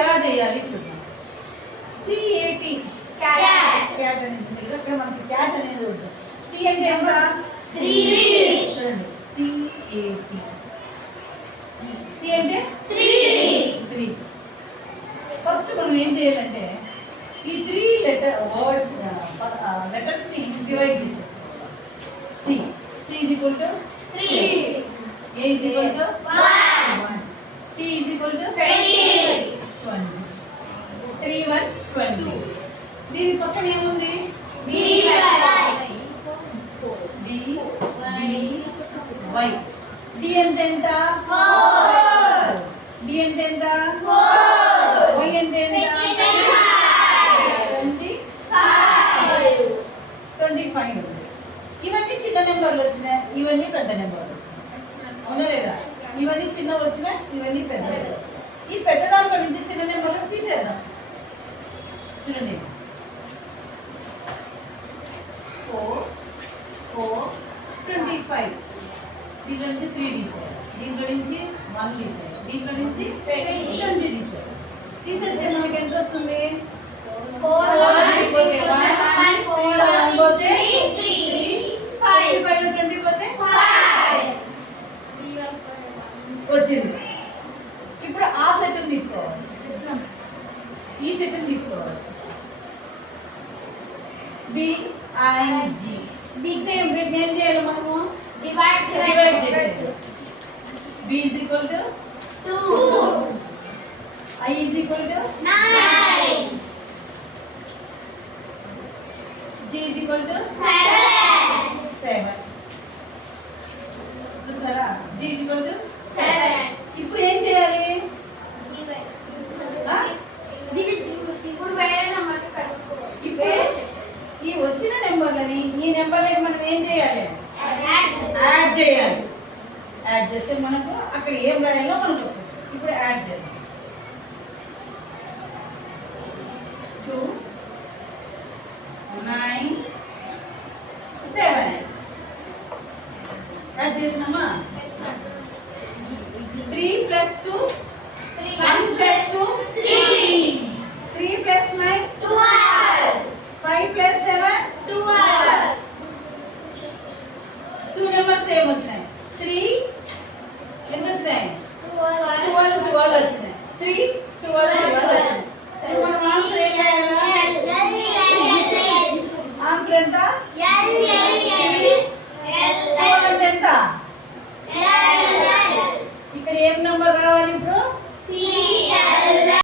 ఎలా చేయాలి చూద్దాం. CAT క్యాట్ అనేది ఉంది కదా, ఇక్కడ మనకి క్యాట్ అనేది ఉంది. C అంటే ఎంత? 3. చూడండి CAT. C అంటే 3. ఫస్ట్ మనం ఏం చేయాలంటే ఈ 3 లెటర్స్ ని డివైడ్ చేసేసుకోవాలి. C is equal to 3, A is equal to 1, T is equal to 20. 3 1 20. దీని పక్కన ఏముంది? D Y. D అంటే ఎంత? 4. D అంటే ఎంత? 4. Y అంటే ఎంత? 25. ఇవన్నీ చిన్న నెంబర్లు వచ్చినాయి, ఇవన్నీ పెద్ద నెంబర్లు వచ్చినాయి. అవునా లేదా? ఇవన్నీ చిన్నవి వచ్చినాయి, ఇవన్నీ పెద్దవి. ఈ పెద్ద దాంట్లో నుంచి చిన్న నెంబర్లు తీసేద్దాం. చూడండి 4 4 25. దీంట్లో నుంచి 3 తీసేయాలి, దీంట్లో నుంచి 1 తీసేయాలి, దీంట్లో నుంచి 20 తీసేయాలి. తీసేస్తే మనకి ఎంత వస్తుంది? 4 పోతే 1 3 1 పోతే 5 20 పోతే 5 వచ్చింది. ఇప్పుడు ఆ సెట్ తీసుకోవాలి, ఈ సెట్ తీసుకోవాలి. B and G. సేమ్ వీటిని ఏం చేయాలి మనము? డివైడ్ చేసేయాలి. B is equal to 2, I is equal to 9, G is equal to 7. చూస్తారా? G is equal to 7. ఇప్పుడు ఏం చేయాలి? ఇప్పుడు ఈ వచ్చిన నెంబర్లని ఈ నెంబర్లకి మనం ఏం చేయాలి? యాడ్ చేయాలి. యాడ్ చేస్తే మనకు అక్కడ ఏం రాయాలో మనకు వచ్చేస్తుంది. ఇప్పుడు యాడ్ చేద్దాం. 2 9 7 యాడ్ చేసినామా? 3 + 2 1 + 2 3 + 9 12 5 + 7 12. 2 నెంబర్స్ సేమ్ వచ్చాయి. 3 ఎంత వచ్చాయి? 12 వచ్చినాయి. 3 12